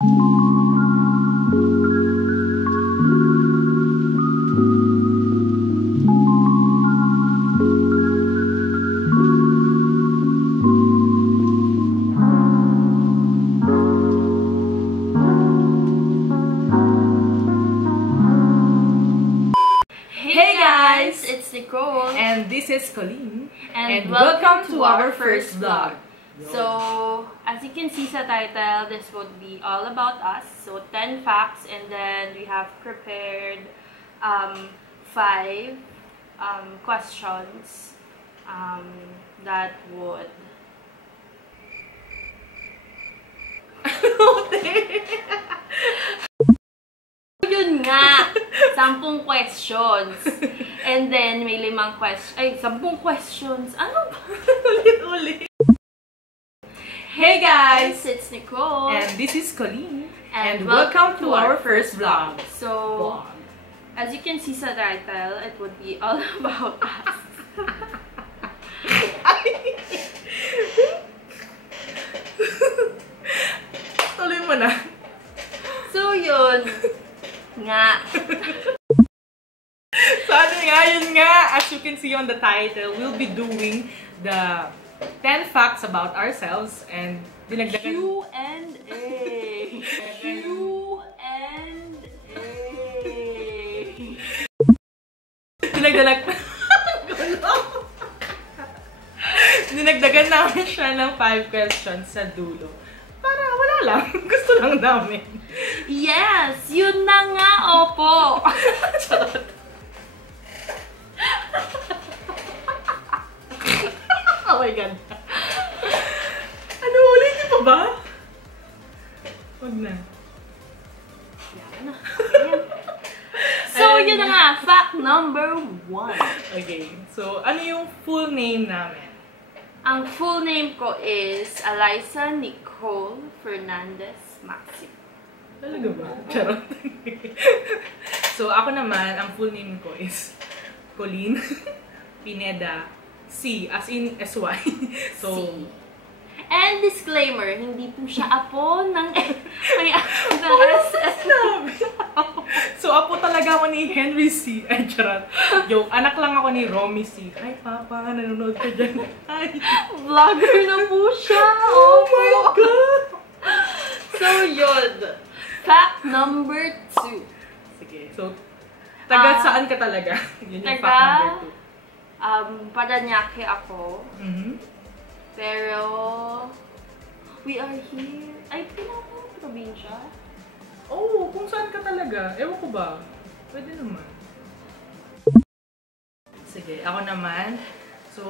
It's Nicole. And this is Colleen. And welcome to our first vlog. So, as you can see sa title, this would be all about us. So, 10 facts, and then we have prepared 5 questions that would... Yun nga! 10 questions. And then, may 5 questions. Ay, 10 questions. Ano ba? Ulit-ulit. Hey guys! It's Nicole. And this is Colleen. And welcome to our first vlog. So, as you can see sa title, it would be all about us. Tuloy mo na. So, yun. Nga. So, ano nga, yun nga. As you can see on the title, we'll be doing the 10 facts about ourselves and dinagdagan... Q&A. Dinagdagan namin siya ng 5 questions sa dulo. Para wala lang. Gusto lang namin. Yes! Yun na nga, opo! Oh my God. Ano, ulitin pa ba? Huwag na. So, yun na nga. Fact number 1. Okay. So, ano yung full name namin? Ang full name ko is Alyssa Nicole Fernandez Maxim. Talaga ba? Charot. So, ako naman, ang full name ko is Colleen Pineda C. As in S-Y. So, C. And disclaimer, hindi po siya apo ng SS. So, apo talaga ako ni Henry C. Ay, charot. Yo, anak lang ako ni Romy C. Ay, Papa, nanonood ka dyan. Ay. Vlogger na po siya. Oh my God! So, yun. Fact number 2. Sige. So, taga saan ka talaga? Yun yung fact number 2. Paranaque ako. Pero, we are here. Ay, pinaka probinsya? Oh, kung saan ka talaga? Ewan ko ba? Pwede naman. Sige, ako naman. So,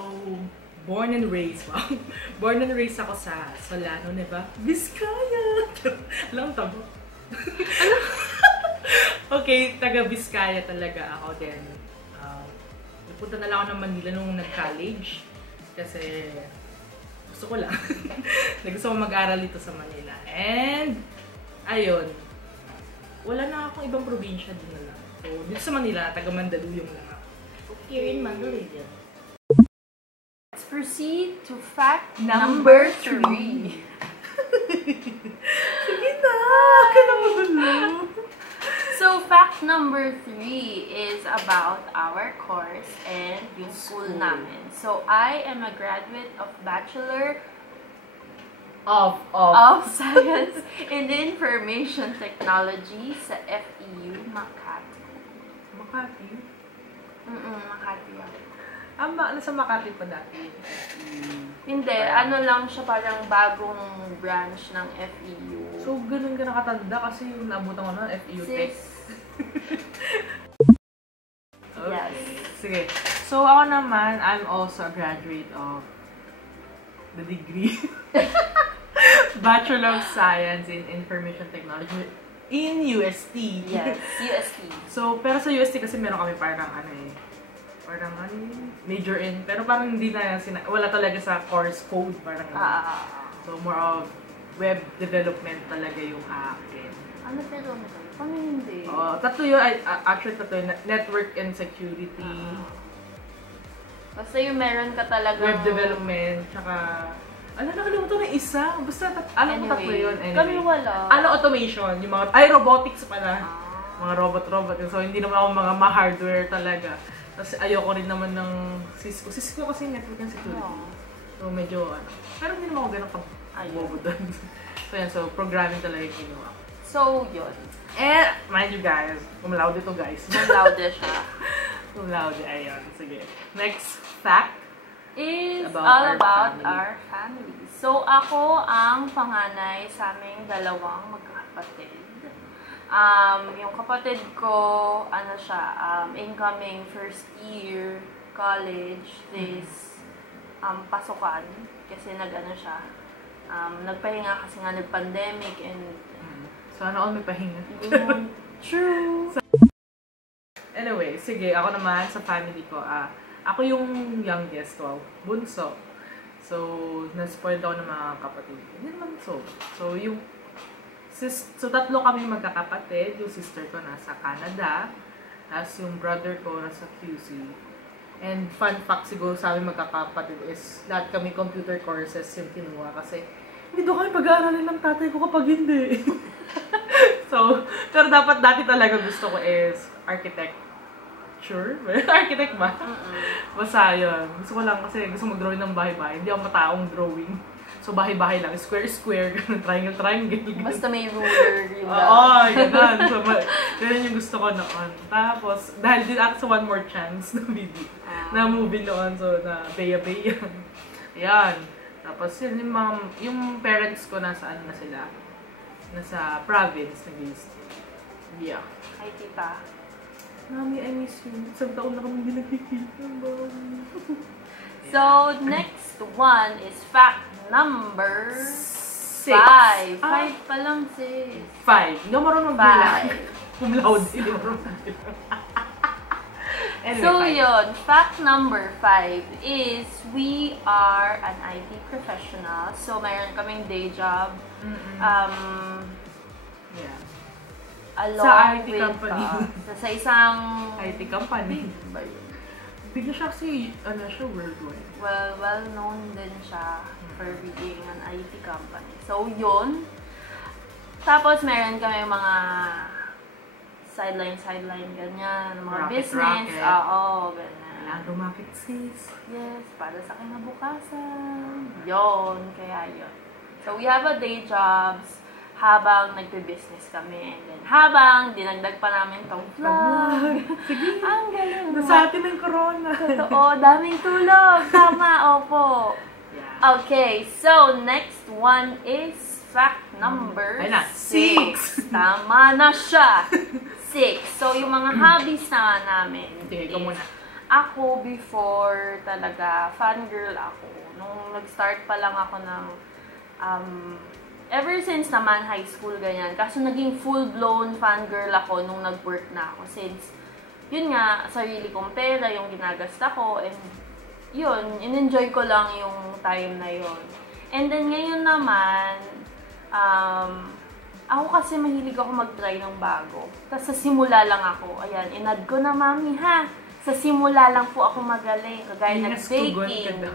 born and raised. Wow. Born and raised ako sa Solano, diba? Vizcaya! Alam tabo. Okay, taga Vizcaya talaga ako din. Napunta na lang ako ng Manila nung nag-college. Kasi gusto ko lang. Gusto ko mag-aral dito sa Manila. And, ayun. Wala na akong ibang probinsya din na lang. So, dito sa Manila, taga Mandaluyong lang ako. Here in Mandaluyong. Let's proceed to fact number 3. Sige na! Ka na magulo. So, fact number 3 is about our course and yung school namin. So, I am a graduate of Bachelor of Science in Information Technology sa FEU Makati. Makati? Makati ako. Nasa Makati pa dati? Hindi, ano lang siya, parang bagong branch ng FEU. So, ganun ka nakatanda kasi yung naabutan ko na FEU Tech. Okay. Yes. Sige. So, ako naman, I'm also a graduate of the degree. Bachelor of Science in Information Technology in UST. Yes, UST. So, pero sa UST kasi meron kami parang major in, pero parang hindi na, wala talaga sa course code, parang so, more of web development talaga yung akin. Ano pero ano? Paano hindi? Tatlo yun, actually tatlo yun, network and security. Basta yung meron ka talaga Web development, tsaka nakalimutan na isa. Basta, alam ko tatlo yun. Kami wala. Automation. Yung mga, robotics pala. Mga robot. So, hindi naman ako mga ma-hardware talaga. Tapos, ayoko rin naman ng Cisco. Cisco kasi network and security. So, medyo, pero hindi naman ako ganun bobo doon. So, yan. So, programming talaga yung ginawa. So, yun. Mind you guys, cum laude ito guys. Cum laude siya. Cum laude, ayun. Sige. Next fact is all about our family. So, ako ang panganay sa aming dalawang magkakapatid. Yung kapatid ko, incoming first year college this pasukan. Kasi nagpahinga kasi nga nag-pandemic and sana all may pahinga. True. Anyway, sige, ako naman sa family ko, ako yung youngest, bunso. So, na-spoiled ako ng mga kapatid. Hindi naman so. So, tatlo kami magkakapatid. Yung sister ko nasa Canada. Tapos yung brother ko nasa QC. And fun fact siguro sa amin magkakapatid is lahat kami computer courses yung kinuha kasi hindi daw kami pag-aaralin ng tatay ko kapag hindi. So, pero dapat dati talaga gusto ko is architect. Sure? Architect ba? Basta yun. Gusto ko lang kasi gusto mag-drawing ng bahay-bahay. Hindi ako mataong drawing. So, bahay-bahay lang. Square-square. Triangle. Basta may ruler. Oo, ganun. So, ganun yung gusto ko noon. Tapos, dahil din ako sa One More Chance na video. Na movie noon. So, na Bea. Ayan. Tapos, yung parents ko nasa na sila. Nasa province, nag-i-stay. Yeah. Hi, tita. Mami, I miss you. Isang taon na kami hindi nagkikita. So, next one is fact number 5. 5 pa lang, sis. 5. Hindi ako marunong bilang. Cum laude. Hindi marunong bilang. Anyway, so, yun. Fact number 5 is we are an IT professional. So, mayroon kaming day job. Yeah. Along sa IT with, company. Sa isang IT company. Bigla siya kasi, worldwide. Well known din siya for being an IT company. So, yun. Tapos, meron kami mga sideline, ganyan. Mga rocket, business. Oo, ganyan. Kailangan rumakit, sis. Yes, para sa kinabukasan. Yun, kaya yun. So, we have a day jobs habang nagbe-business kami. And then, habang dinagdag pa namin tong vlog. Sige. Ang galing. Nasa atin ng corona. Totoo, daming tulog. Tama, opo. Yeah. Okay, so next one is fact number 6. Tama na siya. 6. So, yung mga hobbies namin. Okay, ikaw muna. Ako, before talaga, fangirl ako. Nung nag-start pa lang ako ng ever since naman high school, ganyan. Kaso naging full-blown fangirl ako nung nag-work na ako. Since, yun nga, sarili kong pera yung ginagasta ko. And, yun, in-enjoy ko lang yung time na yun. And then, ngayon naman, ako kasi mahilig ako mag-try ng bago. Tapos, sa simula lang ako. Ayan, inad ko na, mami, ha? Sa simula lang po ako magaling. Kagaya nag-baking.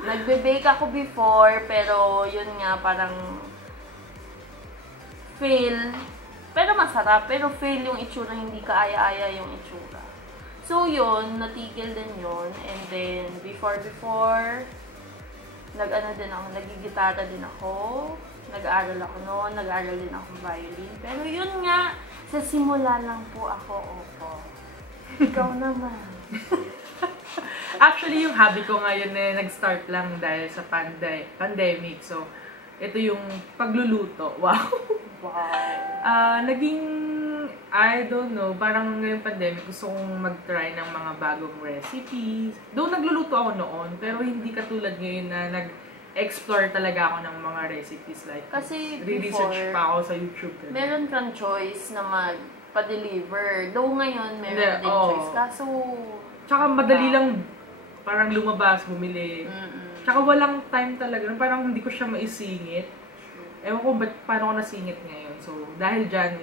Nagbe-bake ako before, pero yun nga, parang fail. Pero masarap, pero fail yung itsura, hindi kaaya-aya yung itsura. So yun, natigil din yun. And then, before, nagigitara din ako. Nag-aaral ako noon, nag-aaral din ako violin. Pero yun nga, sa simula lang po ako, opo. Ikaw naman. Actually, yung hobby ko ngayon nag-start lang dahil sa pandemic. So, ito yung pagluluto. Wow! Wow! Naging, I don't know, parang ngayong pandemic gusto kong mag-try ng mga bagong recipes. Though nagluluto ako noon, pero hindi katulad ngayon na nag-explore talaga ako ng mga recipes. Like, kasi re-research pa ako sa YouTube. Meron kang choice na magpa-deliver. Though ngayon, meron din choice. Kaso, tsaka madali lang parang lumabas, bumili. Tsaka walang time talaga. Parang hindi ko siya maisingit. Ewan ko paano ko nasingit ngayon. So, dahil dyan,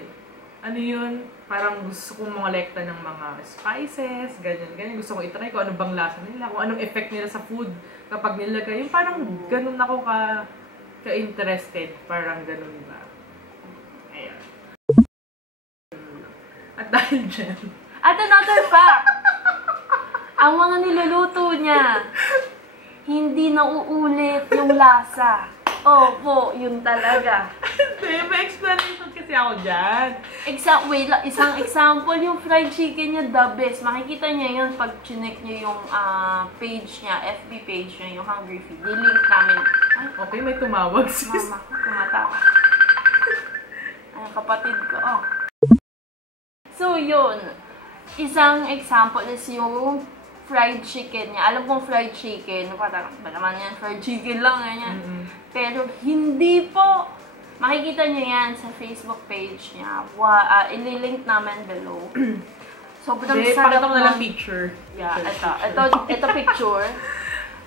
ano yun, parang gusto kong mongolekta ng mga spices, ganyan. Gusto kong itry kung ano bang lasa nila, kung anong effect nila sa food kapag nilagay. Yung parang ganun ako ka-interested, parang ganun ba. Ayan. At dahil dyan. At another fact, ang mga niluluto niya, hindi nauulit yung lasa. Opo, yun talaga. May explanation kasi ako dyan. Isang example, yung fried chicken niya, the best. Makikita niya yun pag chinek niyo yung page niya, FB page niya, yung Hungry Feed. Nilink namin. Ay, Okay, may tumawag sis. mama ko, tumatawa. Ay, kapatid ko, oh. So, yun. Isang example is yung fried chicken niya. Alam kong fried chicken, parang ba naman yan, fried chicken lang, ganyan. Pero hindi po. Makikita niyo yan sa Facebook page niya. Ililink namin below. Sobrang sarap Pakita mo na lang nun. picture. Yeah, ito picture.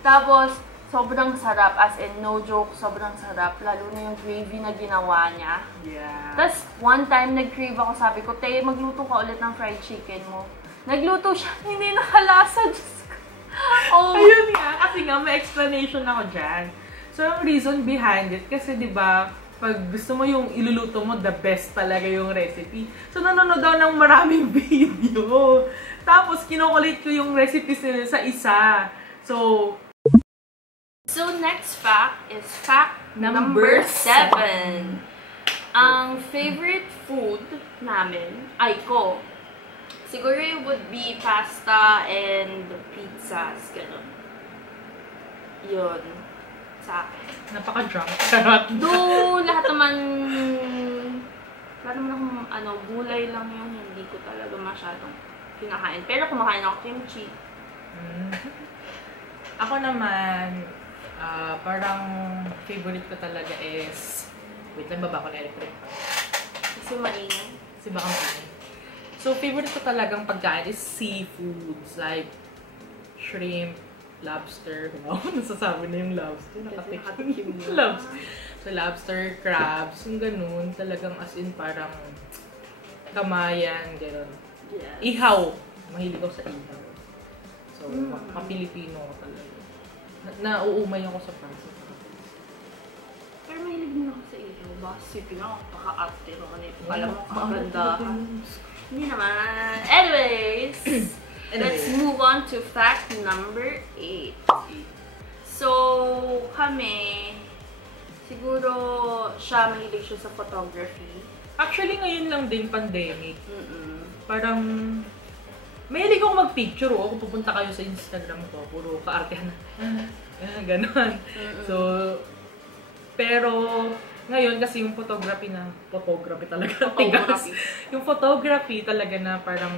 Tapos, sobrang sarap. As in, no joke, sobrang sarap. Lalo na yung gravy na ginawa niya. Yeah. Tapos, one time, nag-crave ako. Sabi ko, Te, magluto ka ulit ng fried chicken mo. Nagluto siya, hindi nakalasa. Diyos ko. Oh. Ayun nga, kasi nga may explanation ako dyan. So, ang reason behind it, kasi di ba pag gusto mo yung iluluto mo, the best talaga yung recipe. So, nanonood daw ng maraming video. Tapos, kinokulit ko yung recipes nila sa isa. So, next fact is fact number 7. Ang favorite food namin, ko. Siguro it would be pasta and pizzas, gano'n. Yun. Sa akin. napaka-drunk. Charot. Lahat naman akong, gulay lang yun. Hindi ko talaga masyadong kinakain. Pero kumakain ako kimchi. Ako naman, parang favorite ko talaga is, wait lang, baba ko na electric. Kasi maingay. Kasi baka maingay. So, favorite ko talagang pagkain is seafoods, like shrimp, lobster. Wow, nasasabi na yung lobster. Nakatikim na. Lobster. So, lobster, crabs, yung ganun. Talagang as in parang kamayan, gano'n. Yes. Ihaw. Mahilig ako sa ihaw. So, kapilipino ko talaga. Nauumay ako sa pasta. Pero mahilig din ako sa ihaw. Baka sipin ako, paka-arte ko kanito. Alam mo, kakaganda ka. Hindi naman. Anyways, let's move on to fact number 8. So, kami, siguro siya, mahilig siya sa photography. Actually, ngayon lang din pandemic. Parang, mahilig ako mag-picture. Kung pupunta kayo sa Instagram ko, puro kaartehan na. Ganon. So, pero, ngayon kasi yung photography talaga. Yung photography talaga na parang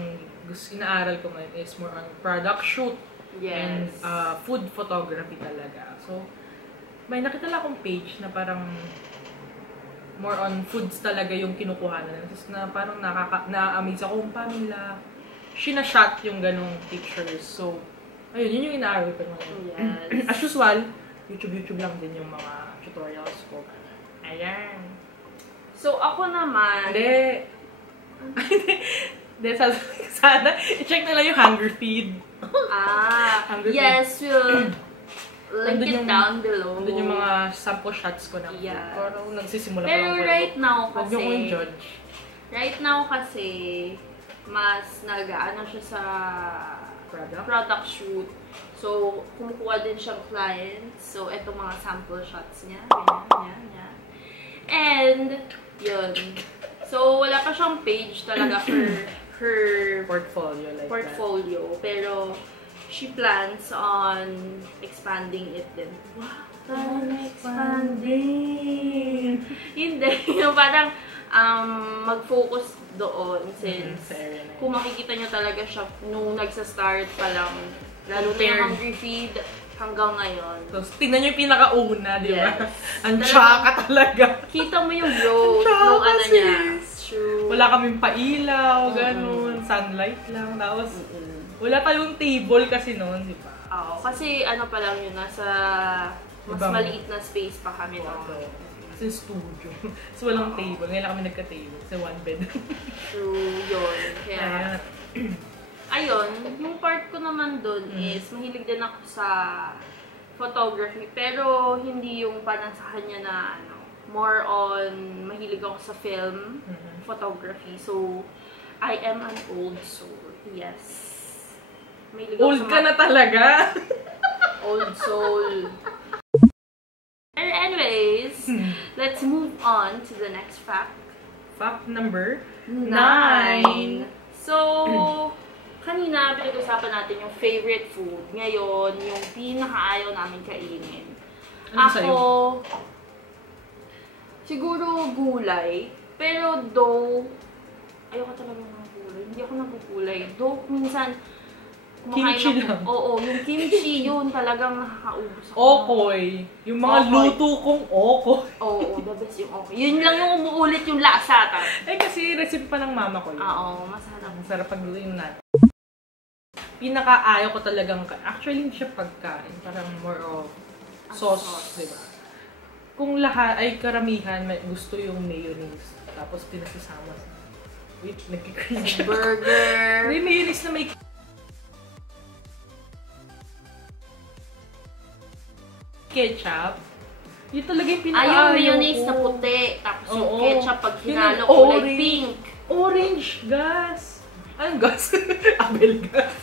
inaaral ko ngayon is more on product shoot. Yes. And food photography talaga. So, may nakita lang akong page na parang more on foods talaga yung kinukuha na. Tapos na parang na-amaze ako kung paano nila sinashot yung ganong pictures. So, ayun, yun yung inaaral ko ngayon. Yes. As usual, YouTube lang din yung mga tutorials ko. Ayan. So, ako naman... Hindi, sana, i-check na lang yung Hungry Feed. Hungry yes, we'll link it down below. Nandun yung mga sample shots ko na. Yeah. Pero nagsisimula pa Pero lang. right now Huwag niyo kasi... kong judge. Right now kasi, mas nag-ano siya sa product shoot. So, kumukuha din siyang clients. So, eto mga sample shots niya. Ganyan. And, yun. So, wala pa siyang page talaga for her portfolio like portfolio. that. Pero, she plans on expanding it din. Wow! Expanding! Hindi. Yung parang, mag-focus doon since kung makikita nyo talaga siya nung nagsa-start pa lang, lalo na yung Hungry Feed hanggang ngayon. So, tingnan nyo yung pinakauna, di ba? Yes. Ang tsaka talaga. Kita mo yung growth nung ano niya. True. Wala kaming pailaw, ganun. Sunlight lang. Tapos, wala tayong table kasi noon, di ba? Oo. Kasi ano pa lang yun, nasa mas maliit na space pa kami noon. Kasi Ito yung studio. So, walang table. Ngayon lang kami nagka-table. Kasi one bed. True, yun. Kaya, ayun, yung part ko naman dun is, mahilig din ako sa photography. Pero, hindi yung parang sa kanya na, more on, mahilig ako sa film, photography. So, I am an old soul. Yes. Mahilig ako Old ka na talaga! Old soul. Anyways, let's move on to the next fact. Fact number 9. So, kanina pinag-usapan natin yung favorite food. Ngayon, yung pinakaayaw namin kainin. Ano Ako, sa'yo? siguro gulay. Pero though, ayoko talaga ng gulay. Hindi ako nagugulay. Though, minsan, Kimchi lang. Oo, yung kimchi, yun talagang nakakaubos ako. Okoy. Yung mga Okoy. luto kong okoy. Oo, the best yung okay. Yun lang yung umuulit yung lasa. Kasi recipe pa ng mama ko yun. Oo, masarap. Masarap paglutuin natin. Pinakaayaw ko talagang, actually hindi siya pagkain. Parang more of sauce, diba? Kung lahat ay karamihan, gusto yung mayonnaise. Tapos pinasasama sa... Wait, nagkikringe. Burger. May mayonnaise na may ketchup. Yun talaga yung pinakaayaw yung mayonnaise na puti. Tapos yung ketchup pag hinalo Yun yung kulay orange. pink. Orange gas. Anong gas? Abel gas.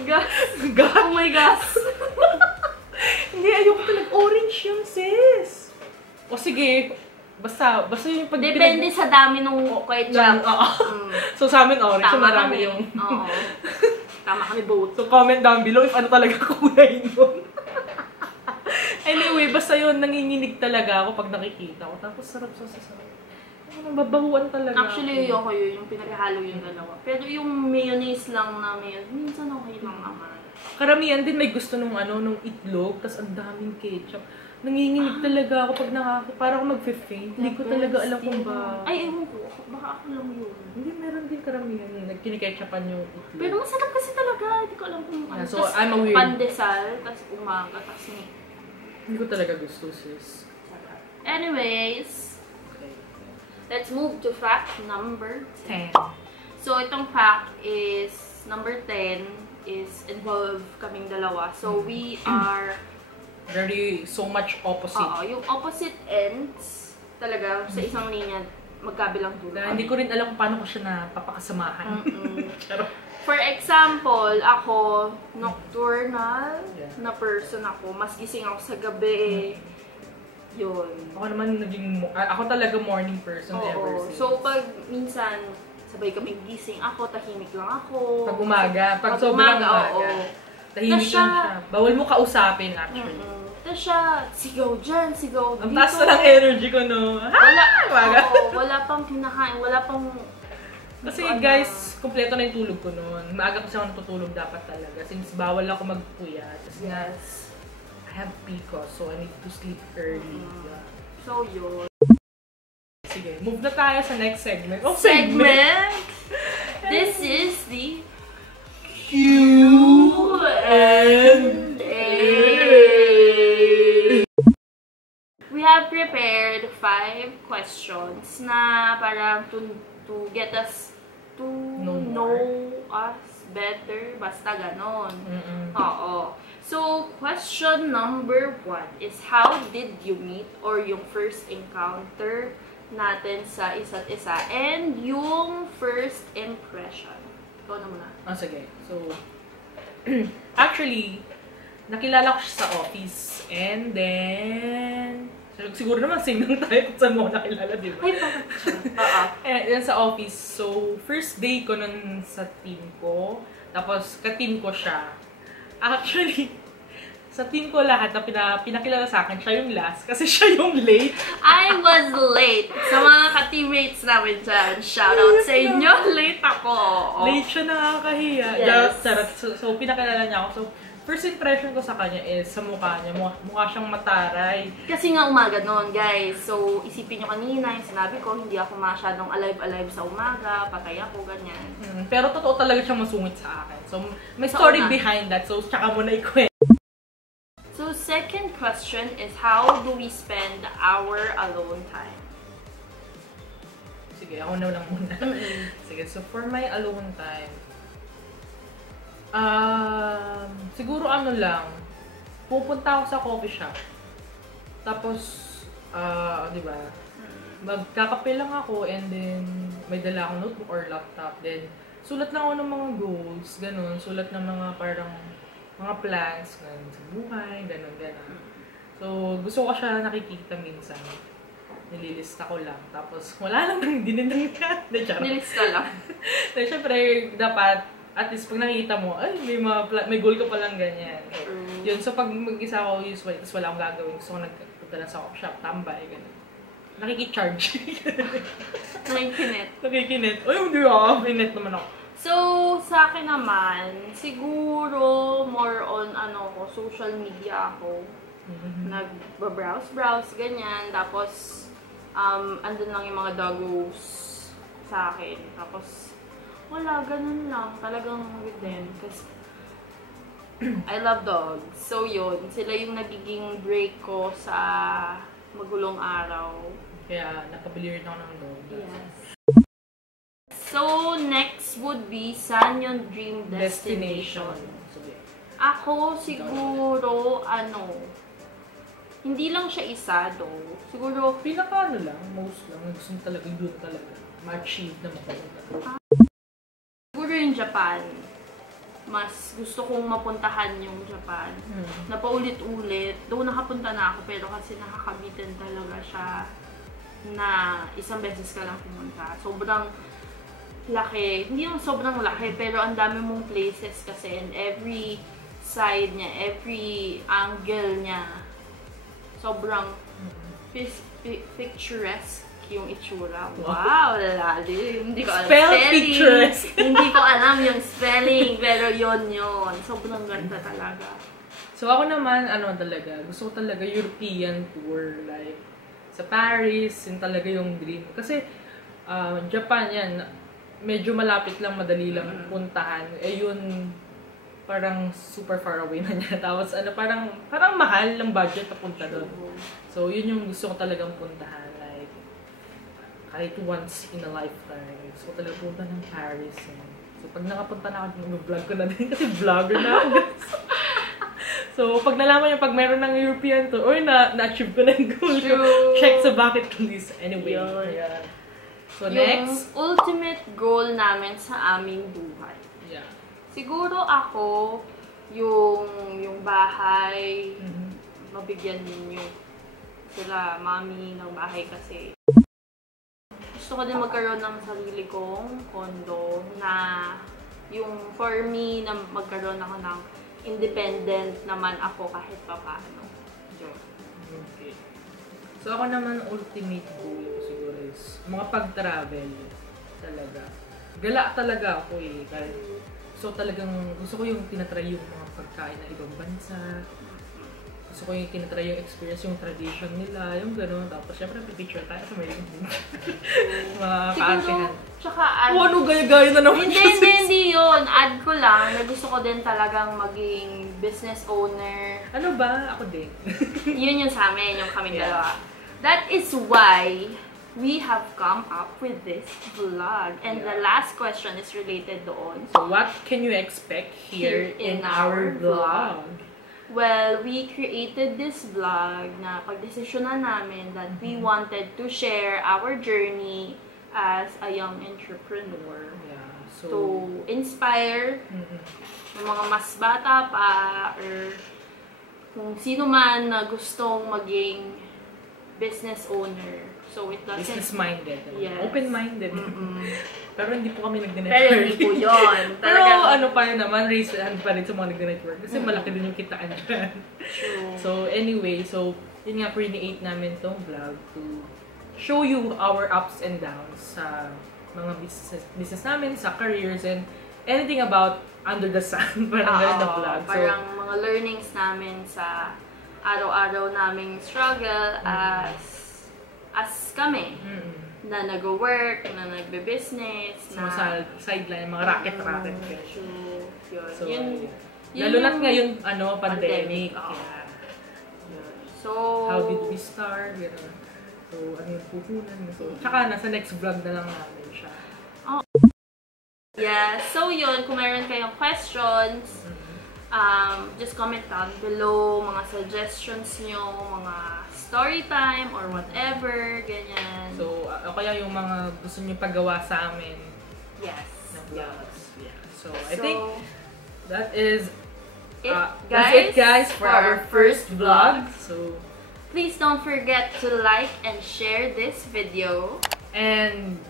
Gas. Gas. Oh my gosh. Hindi, ayoko talaga. Orange yung sis. O sige, basta yung pag... Depende sa dami nung ketchup. So sa amin orange. So Tama marami kami. yung... Oo. Tama kami both. So comment down below if ano talaga kulay nun. Anyway, basta yun, nanginginig talaga ako pag nakikita ko. Tapos sarap sa sasarap. Babahuan talaga. Actually, ayoko yun. Yung pinaghalo yung dalawa. Pero yung mayonnaise lang na minsan okay lang naman. Karamihan din may gusto nung nung itlog, tas ang daming ketchup. Nanginginig talaga ako pag parang ako mag-faint. Hindi ko talaga alam kung ba... Ay, ewan ko. Baka ako lang yun. Hindi, meron din karamihan yung nagkiniketchupan yung itlog. Pero masarap kasi talaga. Hindi ko alam kung ano. So, I'm a weird. Pandesal, tas umaga, tas meat. Hindi ko talaga gusto, sis. Anyways, Okay. let's move to fact number 10. So, itong fact is, number 10 is involve kaming dalawa. So, we are... So much opposite. yung opposite ends, talaga, sa isang linya, magkabilang dulo. Hindi ko rin alam kung paano ko siya napapakasamahan. Charot. For example, ako, nocturnal Yeah. na person ako. Mas gising ako sa gabi. Yun. Ako naman ako talaga morning person ever since. So, pag minsan, sabay kami gising ako, tahimik lang ako. Pag umaga, pag sobrang umaga, umaga, tahimik lang siya. Bawal mo kausapin actually. Tapos siya, sigaw dyan, sigaw dito. Ang taas na ng energy ko, no? Wala pang kinakain, wala pang... Kasi guys, kumpleto na yung tulog ko noon. Maaga kasi ako natutulog dapat talaga. Since bawal ako magpuyat. Yes. I have PCOS, so I need to sleep early. Yeah. So, yun. Sige, move na tayo sa next segment. Segment! This is the Q&A. We have prepared 5 questions na parang to get us to know us better. Basta ganon. Oo. So, question number 1 is how did you meet or yung first encounter natin sa isa't isa and yung first impression. Ikaw na muna. Sige. So, actually, nakilala ko siya sa office and then siguro naman same lang tayo kung saan mo nakilala, di ba? Ay, bakit siya? Yan sa office. So, first day ko nun sa team ko. Tapos, ka-team ko siya. Actually, sa team ko lahat na pinakilala sa akin, siya yung last. Kasi siya yung late. I was late. Sa mga ka-teammates namin dyan, shoutout sa inyo. Late ako. Late siya, nakakahiya. Yes. So, pinakilala niya ako. So, first impression ko sa kanya is sa mukha niya. Mukha siyang mataray. Kasi nga umaga noon, guys. So, isipin nyo kanina, yung sinabi ko, hindi ako masyadong alive-alive sa umaga, patay ako, ganyan. Pero totoo talaga siyang masungit sa akin. So, may story behind that. So, tsaka mo na ikwento. So, second question question is, how do we spend our alone time? Sige, ako na lang muna. Sige, so for my alone time, siguro ano lang, pupunta ako sa coffee shop. Tapos, di ba, magkakape lang ako and then may dala akong notebook or laptop. Then, sulat lang ako ng mga goals, ganun. Sulat ng mga parang mga plans sa buhay, ganun. So, gusto ko siya nakikita minsan. Nililista ko lang. Tapos, wala lang nang dininangkat. Nilista lang. So, syempre, dapat, at least pag nakikita mo, ay, may goal ka palang ganyan. So, yun. So, pag mag-isa ako usually, tapos wala akong gagawin, gusto ko nagpunta lang sa coffee shop, tambay, ganun. Nakikicharge. Nakikinit. Ay, hindi ako. Pinit naman ako. So, sa akin naman, siguro more on social media ako. Nag-browse, ganyan. Tapos, andun lang yung mga doggos sa akin. Tapos, wala, ganun lang. Talagang with them. Kasi, I love dogs. So, yun. Sila yung nagiging break ko sa magulong araw. Kaya, nakabili rin ako ng dog. Yes. So, next would be, saan yung dream destination? Ako, siguro, hindi lang siya isa, though. Siguro, pinaka lang, most lang, gusto mo talaga, doon talaga, ma-achieve na mapunta. Siguro yung Japan. Mas gusto kong mapuntahan yung Japan. Na paulit-ulit. Though nakapunta na ako, pero kasi nakakabitin talaga siya na isang beses ka lang pumunta. Sobrang laki. Hindi yung sobrang laki, pero ang dami mong places kasi, and every side niya, every angle niya, sobrang picturesque yung itsura. Wow, lalim. Hindi ko alam. Picturesque. Hindi ko alam yung spelling, pero yun. Sobrang ganda talaga. So ako naman, talaga, gusto ko talaga European tour, like, sa Paris, yun talaga yung dream. Kasi, Japan yan, medyo malapit lang, madali lang puntahan. Eh yun, parang super far away na niya. Tapos parang mahal ng budget papunta doon. So yun yung gusto ko talagang puntahan. Like, kahit once in a lifetime. Gusto ko talaga punta ng Paris. So pag nakapunta na ako, mag-vlog ko na din. Kasi vlogger na ako. So pag nalaman yung pag meron ng European tour, or na-achieve ko na yung goal ko. Check sa bucket list. Anyway. Yeah. So next. Yung ultimate goal namin sa aming buhay. Yeah. Siguro ako, yung bahay, mabigyan ninyo sila, mami, ng bahay kasi. Gusto ko din magkaroon ng sarili kong condo na yung for me na magkaroon ako ng independent naman ako kahit pa paano. Okay. So ako naman, ultimate goal ko siguro is mga pag-travel talaga. Gala talaga ako eh. So talagang gusto ko yung tinatry yung mga pagkain na ibang bansa. Gusto ko yung tinatry yung experience, yung tradition nila, yung gano'n. Tapos syempre pipicture tayo sa may mga kaartehan. Tsaka ano gaya-gaya na naman Hindi yun. Add ko lang na gusto ko din talagang maging business owner. Ano ba? Ako din. Yun yung sa amin, yung kaming dalawa. That is why we have come up with this vlog. And the last question is related doon. So what can you expect here in our vlog? Well, we created this vlog na pagdesisyonan namin that we wanted to share our journey as a young entrepreneur. Yeah. So, to inspire yung mga mas bata pa or kung sino man na gustong maging business owner. So it doesn't... Business-minded. Yes. Open-minded. Pero hindi po kami nag-network. Pero hindi po yun. Pero ano pa rin naman, raise hand pa rin sa mga nag-network. Kasi malaki din yung kitaan dyan. So anyway, so yun nga, create namin tong vlog to show you our ups and downs sa mga business namin, sa careers, and anything about under the sun. Parang ganun na vlog. So, parang mga learnings namin sa araw-araw naming struggle as kami. Na nag-work, na nagbe-business, na sideline, mga racket-racket. Yun. So, lalo na't ngayon, pandemic. So, So, how did we start, gano'n. So, ano yung puhunan. So, tsaka nasa next vlog na lang namin siya. Yeah, so yun, kung meron kayong questions, just comment down below, mga suggestions nyo, mga story time, or whatever, ganyan. So, kaya yung mga gusto nyo pagawa sa amin Yes. na vlogs. Yeah. So, I So, think that is that's it, guys, for our first vlog. So, please don't forget to like and share this video. and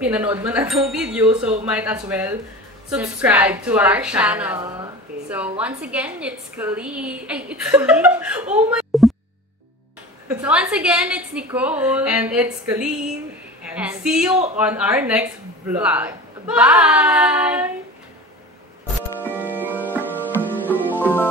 pinanood mo na tong video, so might as well subscribe to our channel. Okay. So once again, it's Colleen. It's Colleen. Oh my. So once again, it's Nicole. And it's Colleen. And see you on our next vlog. Bye! Bye.